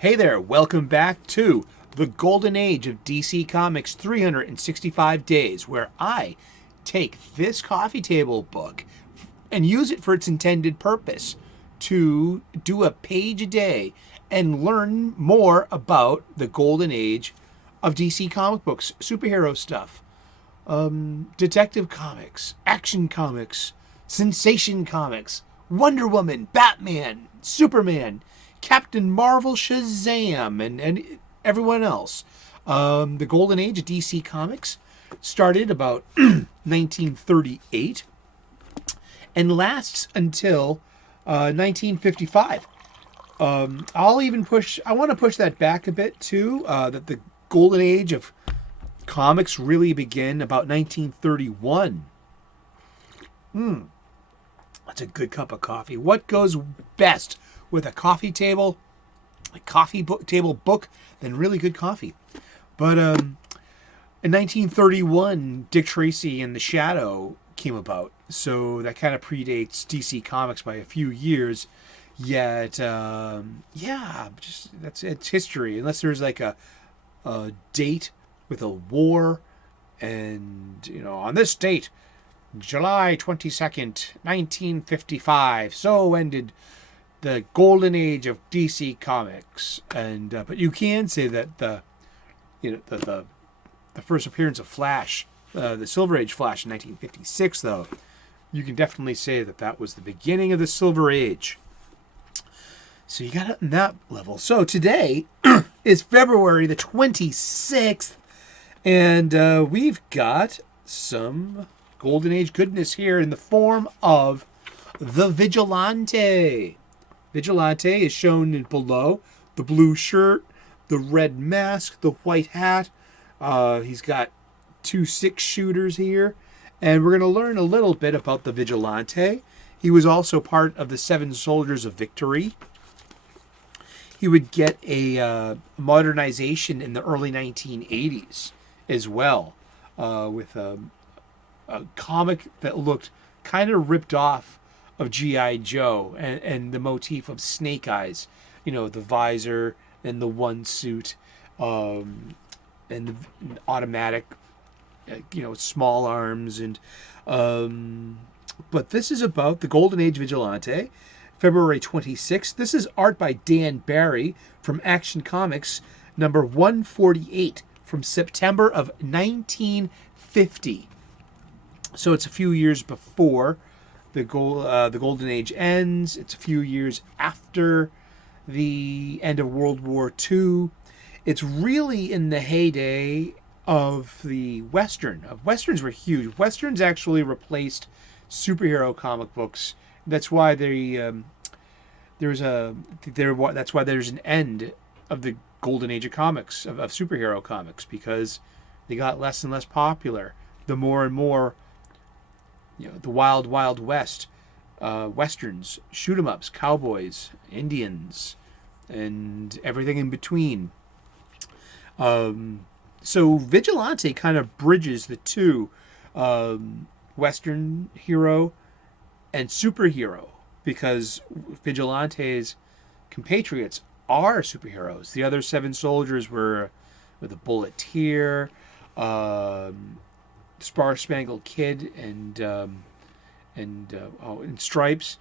Hey there, welcome back to the Golden Age of DC Comics 365 Days, where I take this coffee table book and use it for its intended purpose to do a page a day and learn more about the Golden Age of DC comic books, superhero stuff, detective comics, action comics, sensation comics, Wonder Woman, Batman, Superman, Captain Marvel, Shazam, and everyone else. The Golden Age of DC Comics started about 1938 and lasts until 1955. I want to push that back a bit too, that the Golden Age of comics really began about 1931. That's a good cup of coffee. What goes best with a coffee table book, than really good coffee? But in 1931, Dick Tracy and the Shadow came about, so that kind of predates DC Comics by a few years. Yet, it's history. Unless there's like a date with a war, and on this date, July 22nd, 1955, so ended the Golden Age of DC Comics. And but you can say that the first appearance of Flash, the Silver Age Flash in 1956, though, you can definitely say that was the beginning of the Silver Age. So you got it on that level. So today is February the 26th, and we've got some Golden Age goodness here in the form of the Vigilante. Vigilante is shown below. The blue shirt, the red mask, the white hat. He's got 2 6-shooters here. And we're going to learn a little bit about the Vigilante. He was also part of the 7 Soldiers of Victory. He would get a modernization in the early 1980s as well, with a comic that looked kind of ripped off of G.I. Joe, and the motif of Snake Eyes, the visor and the one suit, and the automatic, small arms, and but this is about the Golden Age Vigilante, February 26th. This is art by Dan Barry from Action Comics, number 148, from September of 1950. So it's a few years before the Golden Age ends. It's a few years after the end of World War II. It's really in the heyday of the Western. Westerns were huge. Westerns actually replaced superhero comic books. That's why there's an end of the Golden Age of comics, of superhero comics, because they got less and less popular. The more and more, the Wild Wild West, Westerns, shoot-'em-ups, cowboys, Indians, and everything in between. So Vigilante kind of bridges the two, Western hero and superhero, because Vigilante's compatriots are superheroes. The other 7 soldiers were with a Bulleteer, Star Spangled Kid, and Stripes,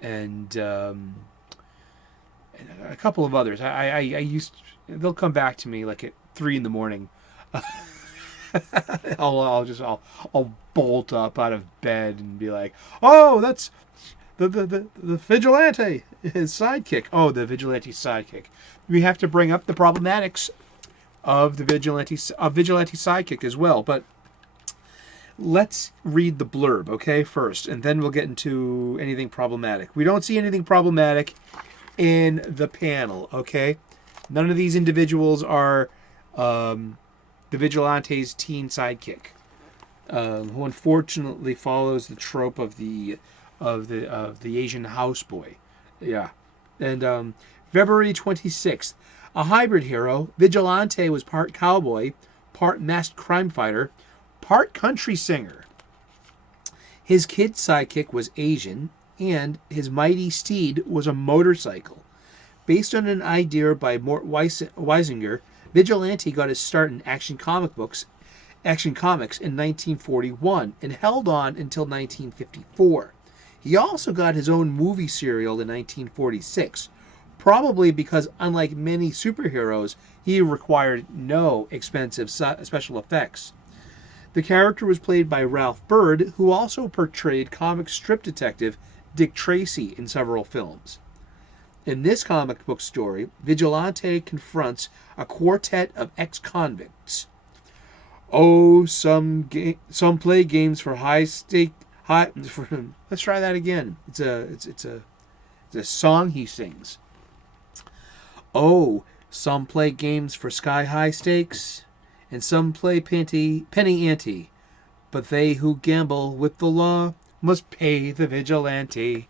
and a couple of others. They'll come back to me like at 3 a.m. I'll bolt up out of bed and be like, oh, that's the Vigilante, his sidekick. Oh, the Vigilante's sidekick. We have to bring up the problematics of the Vigilante sidekick as well. But let's read the blurb, okay, first, and then we'll get into anything problematic. We don't see anything problematic in the panel, okay? None of these individuals are the Vigilante's teen sidekick, who unfortunately follows the trope of the Asian houseboy. Yeah. And February 26th, a hybrid hero, Vigilante was part cowboy, part masked crime fighter, part country singer. His kid sidekick was Asian, and his mighty steed was a motorcycle. Based on an idea by Mort Weisinger, Vigilante got his start in Action Comics in 1941 and held on until 1954. He also got his own movie serial in 1946, probably because, unlike many superheroes, he required no expensive special effects. The character was played by Ralph Byrd, who also portrayed comic strip detective Dick Tracy in several films. In this comic book story, Vigilante confronts a quartet of ex-convicts. Oh, some play games for let's try that again. It's a song he sings. Oh, some play games for sky-high stakes, and some play penny ante, but they who gamble with the law must pay the vigilante.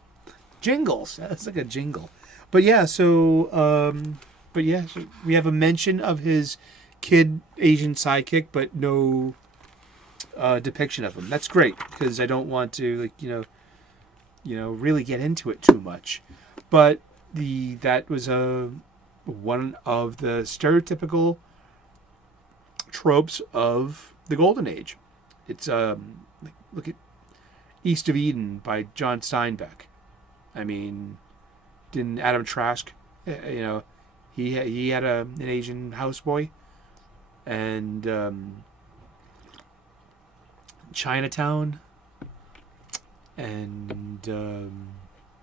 Jingles. That's like a jingle. But yeah, so we have a mention of his kid Asian sidekick, but no depiction of him. That's great, because I don't want to really get into it too much. But that was one of the stereotypical tropes of the Golden Age. It's look at East of Eden by John Steinbeck. I mean, didn't Adam Trask, he had an Asian houseboy, and Chinatown, and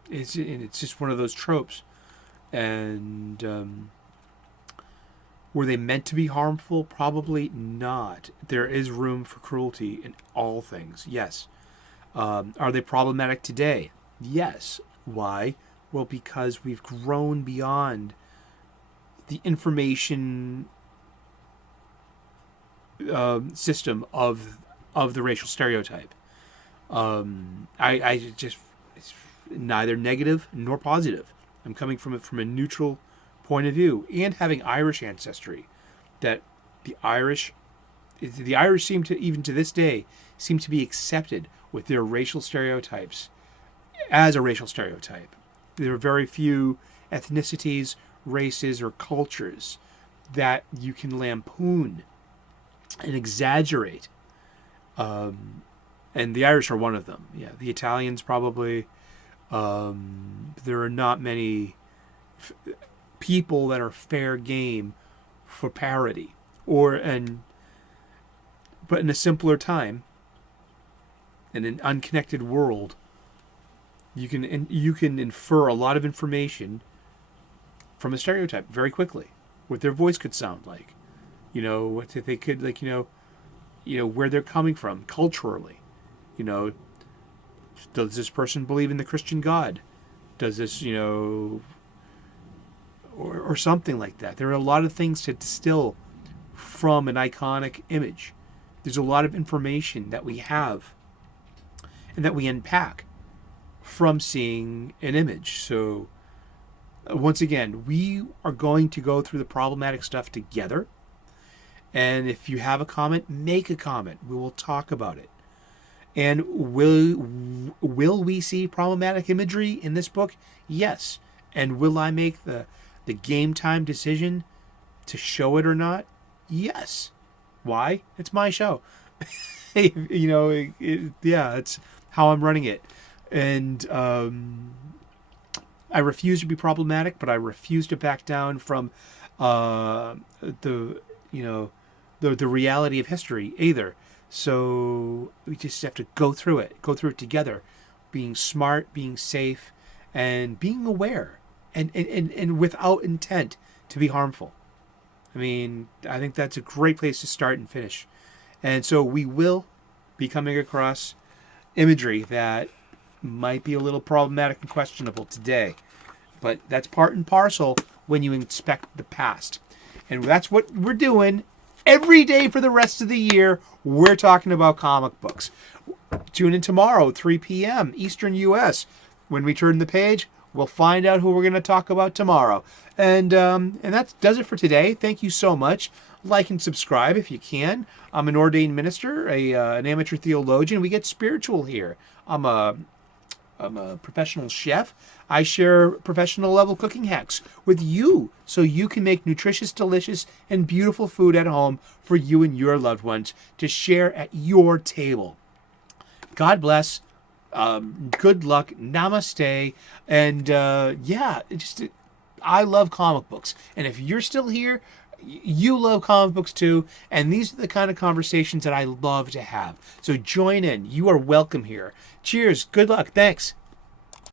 it's just one of those tropes. And were they meant to be harmful? Probably not. There is room for cruelty in all things. Yes. Are they problematic today? Yes. Why? Well, because we've grown beyond the information system of the racial stereotype. It's neither negative nor positive. I'm coming from it from a neutral point of view, and having Irish ancestry, that the Irish seem to, even to this day, seem to be accepted with their racial stereotypes as a racial stereotype. There are very few ethnicities, races, or cultures that you can lampoon and exaggerate. And the Irish are one of them. Yeah, the Italians probably. There are not many people that are fair game for parody, but in a simpler time, in an unconnected world, you can infer a lot of information from a stereotype very quickly. What their voice could sound like, what they could where they're coming from culturally, Does this person believe in the Christian God? Does this, or something like that. There are a lot of things to distill from an iconic image. There's a lot of information that we have and that we unpack from seeing an image. So, once again, we are going to go through the problematic stuff together. And if you have a comment, make a comment. We will talk about it. And will we see problematic imagery in this book? Yes. And will I make the game time decision to show it or not? Yes. Why? It's my show. It's how I'm running it. And I refuse to be problematic, but I refuse to back down from the reality of history either. So we just have to go through it together, being smart, being safe, and being aware, and without intent to be harmful. I mean, I think that's a great place to start and finish. And so we will be coming across imagery that might be a little problematic and questionable today, but that's part and parcel when you inspect the past. And that's what we're doing. Every day for the rest of the year, we're talking about comic books. Tune in tomorrow, 3 p.m. Eastern U.S. When we turn the page, we'll find out who we're going to talk about tomorrow. And that does it for today. Thank you so much. Like and subscribe if you can. I'm an ordained minister, an amateur theologian. We get spiritual here. I'm a I'm a professional chef. I share professional level cooking hacks with you so you can make nutritious, delicious, and beautiful food at home for you and your loved ones to share at your table. God bless. Good luck. Namaste. And I love comic books. And if you're still here, you love comic books too, and these are the kind of conversations that I love to have. So join in. You are welcome here. Cheers. Good luck. Thanks.